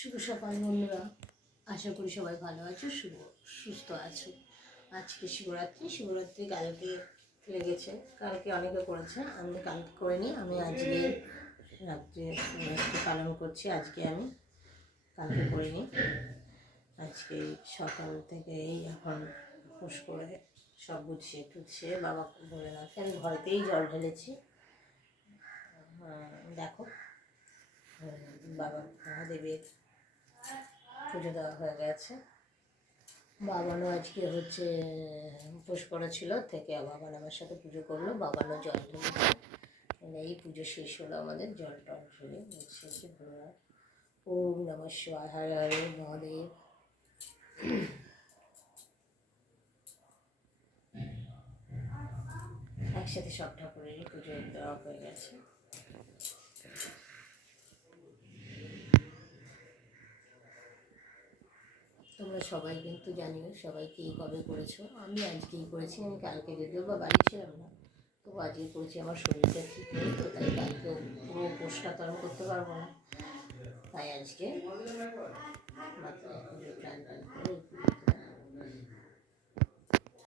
শুভ সকাল বন্ধুরা, আশা করি সবাই ভালো আছো, সুস্থ আছো। আজকে শিবরাত্রি কালকে লেগেছে, কালকে অনেকে করেছে, আমি কালকে করিনি। আমি আজকে রাত্রে শিবরাত্রি পালন করছি। আজকে আমি কালকে করিনি। আজকে সকাল থেকে এখন উপোস করে সব গুছিয়ে বাবা বলে না, আমি ঘরেতেই জল ঢেলেছি। দেখো, বাবা মহাদেবের পুজো দেওয়া হয়ে গেছে। বাবানও আজকে উপোস করা ছিল থেকে বাবান আমার সাথে পুজো করলো। বাবানও জল ঢেলেছে। এই পুজো শেষ হলো, আমাদের জল টল ঢেলে শেষে পুনরায় ওম নমঃ শিবায়, হরে হরে মহাদেব। একসাথে সব ঠাকুরেরই পুজো দেওয়া হয়ে গেছে। তোমরা সবাই কিন্তু জানিও সবাই কে কবে করেছো। আমি আজকেই করেছি। আমি কালকে যদিও বা বাড়ি ছিলাম না, তো আজকে করেছি। আমার শরীরটা ঠিক নেই, তো তাই কালকে পুরো উপোসটা তো আমি করতে পারবো না, তাই আজকে মাথায় প্ল্যান করে